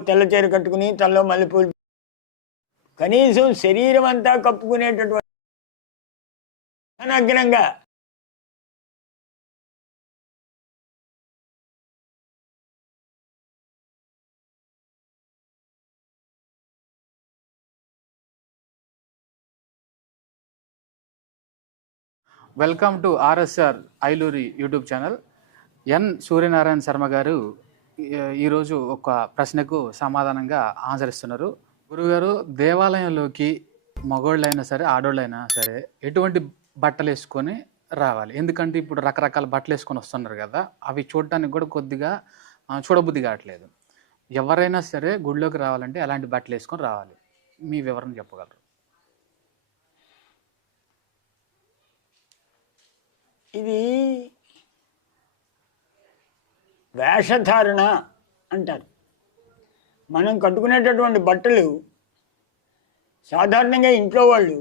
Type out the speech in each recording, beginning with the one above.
తెల్ల చీర కట్టుకుని తల్లో మల్లెపూలు కనీసం శరీరం అంతా కప్పుకునేటటువంటి నగ్నంగా welcome to RSR Ailuri YouTube channel N Suryanarayana Sharma garu ఈరోజు ఒక ప్రశ్నకు సమాధానంగా ఆన్సర్ ఇస్తున్నారు గురుగారు దేవాలయంలోకి మగోళ్ళైనా సరే ఆడోళ్ళైనా సరే ఎటువంటి బట్టలు వేసుకొని రావాలి. ఎందుకంటే ఇప్పుడు రకరకాల బట్టలు వేసుకొని వస్తున్నారు కదా అవి చూడటానికి కూడా కొద్దిగా చూడబుద్ధి కావట్లేదు. ఎవరైనా సరే గుడిలోకి రావాలంటే ఎలాంటి బట్టలు వేసుకొని రావాలి. మీ వివరణ చెప్పగలరు. ఇది వేషధారణ అంటారు. మనం కట్టుకునేటటువంటి బట్టలు సాధారణంగా ఇంట్లో వాళ్ళు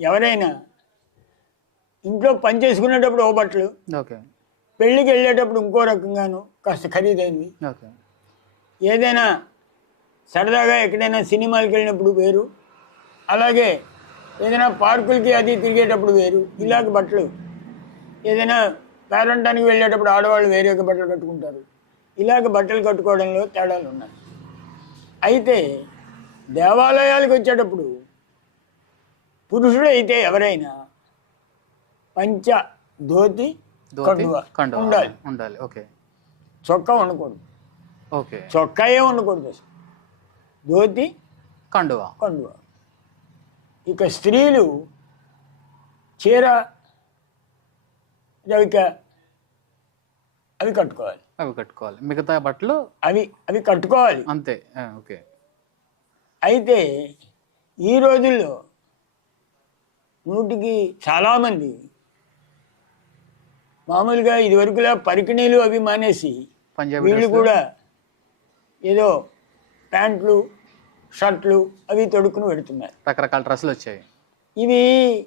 ఎవరైనా ఇంట్లో పని చేసుకునేటప్పుడు ఓ బట్టలు పెళ్ళికి వెళ్ళేటప్పుడు ఇంకో రకంగాను కాస్త ఖరీదైనవి ఏదైనా సరదాగా ఎక్కడైనా సినిమాలకు వెళ్ళినప్పుడు వేరు అలాగే ఏదైనా పార్కులకి అది తిరిగేటప్పుడు వేరు ఇలాగ బట్టలు. ఏదైనా పేరంటానికి వెళ్ళేటప్పుడు ఆడవాళ్ళు వేరే ఒక బట్టలు కట్టుకుంటారు. ఇలాగ బట్టలు కట్టుకోవడంలో తేడాలు ఉన్నాయి అయితే దేవాలయాలకు వచ్చేటప్పుడు పురుషుడు అయితే ఎవరైనా పంచ ధోతి ఉండాలి. ఉండాలి. ఓకే. చొక్కా ఉండకూడదు. ఓకే. చొక్కాయే ఉండకూడదు అసలు. ధోతి కండువా. కండువ. ఇక స్త్రీలు చీర అవి కట్టుకోవాలి. అవి కట్టుకోవాలి. మిగతా బట్టలు అవి అవి కట్టుకోవాలి. అంతే. ఓకే. అయితే ఈ రోజుల్లో నూటికి చాలామంది మామూలుగా ఇదివరకులా పరికిణీలు అవి మానేసి పంజాబీ వీళ్ళు? కూడా ఏదో ప్యాంట్లు షర్ట్లు అవి తొడుక్కుని పెడుతున్నారు. రకరకాల డ్రెస్సులు వచ్చాయి. ఇవి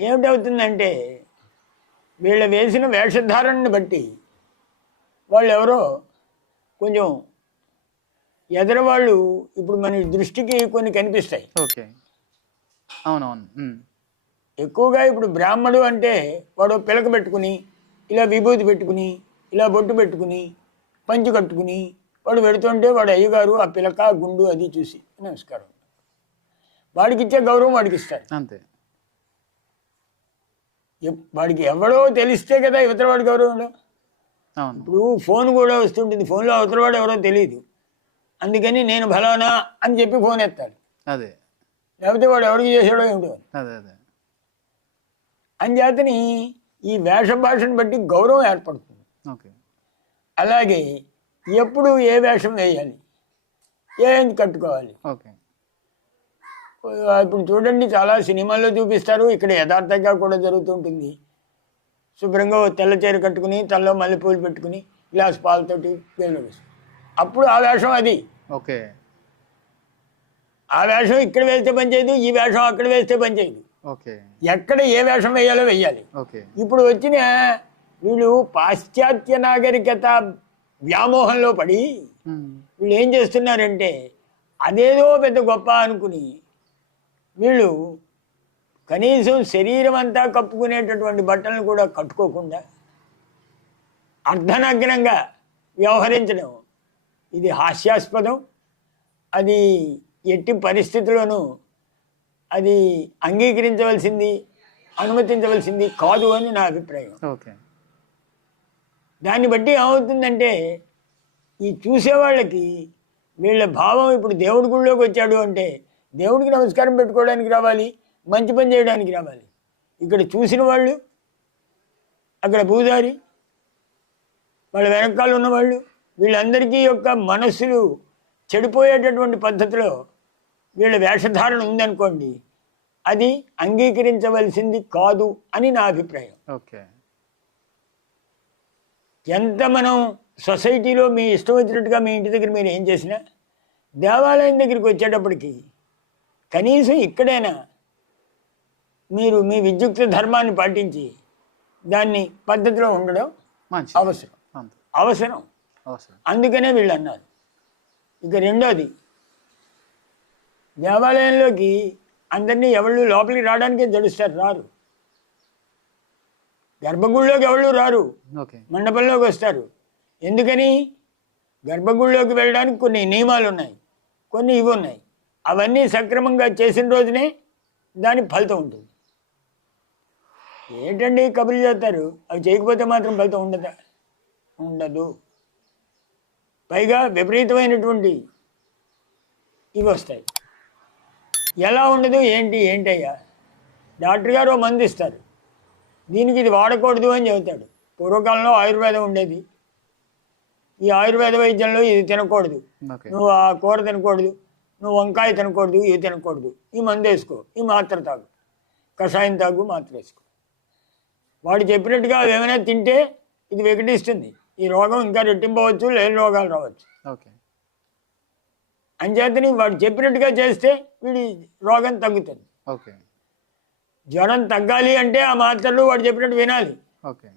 ఏమిటవుతుందంటే వీళ్ళ వేసిన వేషధారణని బట్టి వాళ్ళు ఎవరో కొంచెం ఎదరవాళ్ళు ఇప్పుడు మన దృష్టికి కొన్ని కనిపిస్తాయి. ఓకే. అవునవును. ఎక్కువగా ఇప్పుడు బ్రాహ్మడు అంటే వాడు పిలక పెట్టుకుని ఇలా విభూతి పెట్టుకుని ఇలా బొట్టు పెట్టుకుని పంచి కట్టుకుని వాడు పెడుతుంటే వాడు అయ్యగారు ఆ పిలక గుండు అది చూసి నమస్కారం. వాడికి ఇచ్చే గౌరవం వాడికి ఇస్తారు అంతే. వాడికి ఎవడో తెలిస్తే కదా ఇవతల వాడి గౌరవం అవును. ఇప్పుడు ఫోన్ కూడా వస్తుంటుంది. ఫోన్లో అవతల వాడు ఎవరో తెలియదు అందుకని నేను ఫలానా అని చెప్పి ఫోన్ ఎత్తాడు. అదే. లేకపోతే వాడు ఎవరికి చేసాడో ఏమిటో అంచేతని ఈ వేష భాషను బట్టి గౌరవం ఏర్పడుతుంది. ఓకే. అలాగే ఎప్పుడు ఏ వేషం వేయాలి? ఏం కట్టుకోవాలి? ఓకే. ఇప్పుడు చూడండి చాలా సినిమాల్లో చూపిస్తారు. ఇక్కడ యథార్థంగా కూడా జరుగుతుంటుంది. శుభ్రంగా తెల్ల చీర కట్టుకుని తల్లో మల్లెపూలు పెట్టుకుని గ్లాస్ పాలతోటి అప్పుడు ఆ వేషం అది. ఓకే. ఆ వేషం ఇక్కడ వేస్తే పనిచేయదు ఈ వేషం అక్కడ వేస్తే పనిచేయదు. ఎక్కడ ఏ వేషం వేయాలో వేయాలి. ఇప్పుడు వచ్చిన వీళ్ళు పాశ్చాత్య నాగరికత వ్యామోహంలో పడి. వీళ్ళు ఏం చేస్తున్నారంటే అదేదో పెద్ద గొప్ప అనుకుని వీళ్ళు కనీసం శరీరం అంతా కప్పుకునేటటువంటి బట్టలను కూడా కట్టుకోకుండా అర్ధనగ్నంగా వ్యవహరించడం. ఇది హాస్యాస్పదం. అది ఎట్టి పరిస్థితుల్లోనూ అది అంగీకరించవలసింది అనుమతించవలసింది కాదు అని నా అభిప్రాయం. ఓకే. దాన్ని బట్టి ఏమవుతుందంటే ఈ చూసేవాళ్ళకి వీళ్ళ భావం ఇప్పుడు దేవుడి గుడిలోకి వచ్చాడు అంటే దేవుడికి నమస్కారం పెట్టుకోవడానికి రావాలి మంచి పని చేయడానికి రావాలి. ఇక్కడ చూసిన వాళ్ళు అక్కడ పూజారి వాళ్ళ వెనకాల ఉన్నవాళ్ళు వీళ్ళందరికీ యొక్క మనస్సులు చెడిపోయేటటువంటి పద్ధతిలో వీళ్ళ వేషధారణ ఉందనుకోండి అది అంగీకరించవలసింది కాదు అని నా అభిప్రాయం. ఓకే. ఎంత మనం సొసైటీలో మీ ఇష్టం వచ్చినట్టుగా మీ ఇంటి దగ్గర మీరు ఏం చేసినా దేవాలయం దగ్గరికి వచ్చేటప్పటికి కనీసం ఇక్కడైనా మీరు మీ విద్యుక్త ధర్మాన్ని పాటించి దాన్ని పద్ధతిలో ఉండడం అవసరం. అవసరం. అవసరం. అందుకనే వీళ్ళు అన్నారు. ఇక రెండోది దేవాలయంలోకి అందరినీ ఎవళ్ళు లోపలికి రావడానికి జడుస్తారు రారు. గర్భగుడిలోకి ఎవళ్ళు రారు. మండపంలోకి వస్తారు. ఎందుకని? గర్భగుడిలోకి వెళ్ళడానికి కొన్ని నియమాలు ఉన్నాయి. కొన్ని ఇవి ఉన్నాయి. అవన్నీ సక్రమంగా చేసిన రోజునే దాని ఫలితం ఉంటుంది. ఏంటండి కబుర్లు చేస్తారు? అవి చేయకపోతే మాత్రం ఫలితం ఉండదా? ఉండదు. పైగా విపరీతమైనటువంటి ఇవి వస్తాయి. ఎలా ఉండదు? ఏంటి? ఏంటయ్యా? డాక్టర్ గారు మందు ఇస్తారు. దీనికి ఇది వాడకూడదు అని చెబుతాడు. పూర్వకాలంలో ఆయుర్వేదం ఉండేది. ఈ ఆయుర్వేద వైద్యంలో ఇది తినకూడదు. నువ్వు ఆ కూర తినకూడదు. నువ్వు వంకాయ తినకూడదు ఇది తినకూడదు. ఈ మందు వేసుకో ఈ మాత్ర తాగు. కషాయం తాగు మాత్ర వేసుకో. వాడు చెప్పినట్టుగా అవి ఏమైనా తింటే ఇది వికటిస్తుంది. ఈ రోగం ఇంకా రెట్టింపవచ్చు లేని రోగాలు రావచ్చు. ఓకే. అంచేతని వాడు చెప్పినట్టుగా చేస్తే వీడి రోగం తగ్గుతుంది. ఓకే. జ్వరం తగ్గాలి అంటే ఆ మాత్రలు వాడు చెప్పినట్టు వినాలి. ఓకే.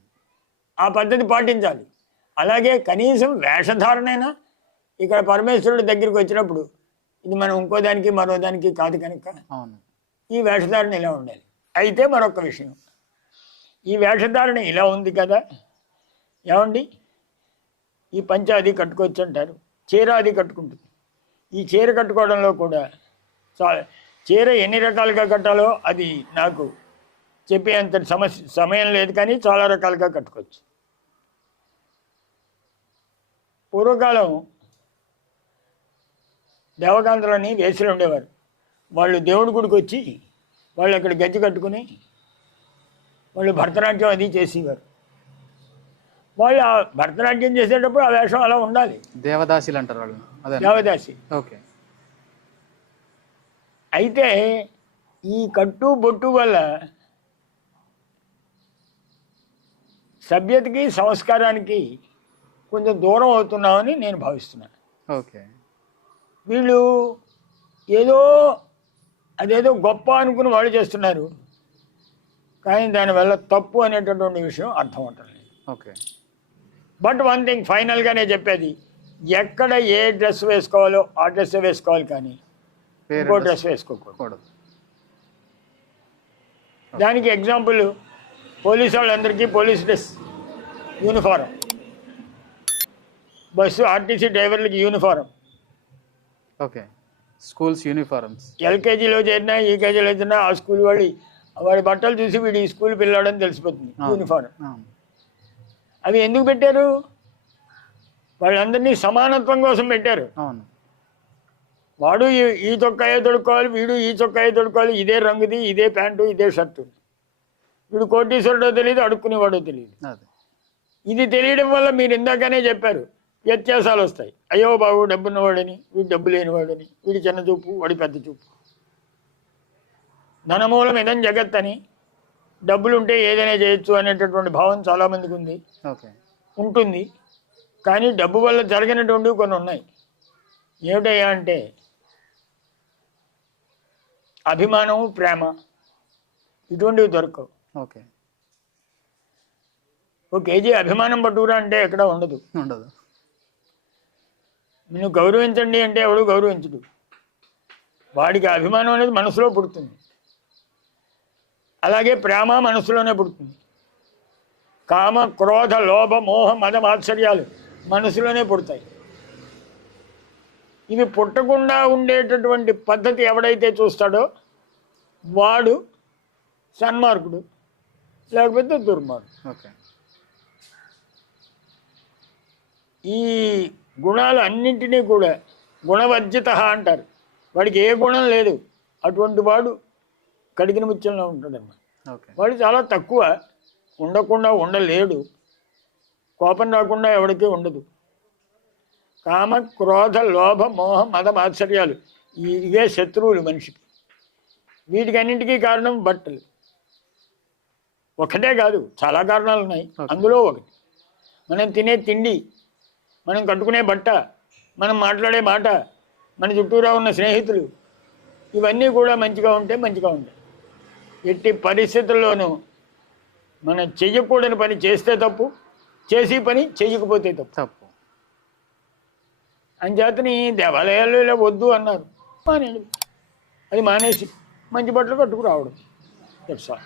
ఆ పద్ధతి పాటించాలి. అలాగే కనీసం వేషధారణైనా ఇక్కడ పరమేశ్వరుడి దగ్గరికి వచ్చినప్పుడు ఇది మనం ఇంకో దానికి మరో దానికి కాదు కనుక అవును. ఈ వేషధారణ ఇలా ఉండాలి. అయితే మరొక విషయం. ఈ వేషధారణ ఇలా ఉంది కదా. ఏమండి? ఈ పంచాది కట్టుకోవచ్చు అంటారు. చీర అది కట్టుకుంటుంది. ఈ చీర కట్టుకోవడంలో కూడా చాలా చీర ఎన్ని రకాలుగా కట్టాలో అది నాకు చెప్పేంత సమస్య సమయం లేదు కానీ చాలా రకాలుగా కట్టుకోవచ్చు. పూర్వకాలం దేవకాంతలని వేసులు ఉండేవారు. వాళ్ళు దేవుడి గుడికి వచ్చి వాళ్ళు అక్కడ గజ్జి కట్టుకుని వాళ్ళు భరతనాట్యం అది చేసేవారు. వాళ్ళు ఆ భరతనాట్యం చేసేటప్పుడు ఆ వేషం అలా ఉండాలి. దేవదాసిలు అంటారు వాళ్ళు. దేవదాసి. ఓకే. అయితే ఈ కట్టు బొట్టు వల్ల సభ్యతకి సంస్కారానికి కొంచెం దూరం అవుతున్నామని నేను భావిస్తున్నాను. ఓకే. వీళ్ళు ఏదో అదేదో గొప్ప అనుకుని వాళ్ళు చేస్తున్నారు. కానీ దానివల్ల తప్పు అనేటటువంటి విషయం అర్థం అవటం లేదు. ఓకే. బట్ వన్ థింగ్ ఫైనల్గానే చెప్పేది ఎక్కడ ఏ డ్రెస్ వేసుకోవాలో ఆ డ్రెస్ వేసుకోవాలి కానీ ఇంకో డ్రెస్ వేసుకోకూడదు. కూడదు దానికి ఎగ్జాంపుల్ పోలీసు వాళ్ళందరికీ police dress uniform. Bus RTC డ్రైవర్లకి uniform. Okay. Schools uniforms. ఎల్కేజీలో చేరినా ఈకేజీలో చేరినా ఆ స్కూల్ వాడి వాడి బట్టలు చూసి వీడి ఈ స్కూల్ పిల్లాడని తెలిసిపోతుంది యూనిఫారం అవి ఎందుకు పెట్టారు? వాళ్ళందరినీ సమానత్వం కోసం పెట్టారు. అవును. వాడు ఈ- చొక్కాయే తొడుక్కోవాలి వీడు ఈ చొక్కాయే తొడుక్కోవాలి ఇదే రంగుది ఇదే ప్యాంటు ఇదే షర్టు. వీడు కోటీశ్వరుడో తెలియదు అడుక్కునేవాడో తెలియదు ఇది తెలియడం వల్ల మీరు ఇందాకనే చెప్పారు వ్యత్యాసాలు వస్తాయి. అయ్యో బాబు డబ్బున్నవాడని వీడు డబ్బు లేనివాడని వీడి చిన్న చూపు వాడి పెద్ద చూపు. ధనమూలం ఇదం జగత్ అని డబ్బులుంటే ఏదైనా చేయొచ్చు అనేటటువంటి భావం చాలామందికి ఉంది. ఓకే. ఉంటుంది. కానీ డబ్బు వల్ల జరగనటువంటివి కొన్ని ఉన్నాయి. ఏమిటయ్యా అంటే అభిమానము ప్రేమ ఇటువంటివి దొరకవు. ఓకే. ఒక కేజీ అభిమానం పట్టుకురా అంటే ఎక్కడ ఉండదు. ఉండదు. నిన్ను గౌరవించండి అంటే ఎవడు గౌరవించడు. వాడికి అభిమానం అనేది మనసులో పుడుతుంది. అలాగే ప్రేమ మనసులోనే పుడుతుంది. కామ క్రోధ లోభ మోహ మద మాత్సర్యాలు మనసులోనే పుడతాయి. ఇవి పుట్టకుండా ఉండేటటువంటి పద్ధతి ఎవడైతే చూస్తాడో వాడు సన్మార్గుడు లేకపోతే దుర్మార్గుడు. ఓకే. ఈ గుణాలు అన్నింటినీ కూడా గుణవర్జిత అంటారు. వాడికి ఏ గుణం లేదు. అటువంటి వాడు కడిగిన ముత్యంలో ఉంటాడన్నమాట. ఓకే. వాడు చాలా తక్కువ. ఉండకుండా ఉండలేడు. కోపం రాకుండా ఎవరికీ ఉండదు. కామ క్రోధ లోభ మోహ మద మాత్సర్యాలు ఇవే శత్రువులు మనిషికి. వీటికన్నింటికీ కారణం బట్టలు. ఒకటే కాదు చాలా కారణాలు ఉన్నాయి. అందులో ఒకటి. మనం తినే తిండి మనం కట్టుకునే బట్ట మనం మాట్లాడే మాట మన చుట్టూరా ఉన్న స్నేహితులు ఇవన్నీ కూడా మంచిగా ఉంటే మంచిగా ఉంటాయి ఎట్టి పరిస్థితుల్లోనూ మనం చెయ్యకూడని పని చేస్తే తప్పు చేసి పని చెయ్యకపోతే తప్పు. తప్పు. అంచేతని దేవాలయాల్లో ఇలా వద్దు అన్నారు. మానేయండి. అది మానేసి మంచి బట్టలు కట్టుకు రావడం దట్స్ ఆల్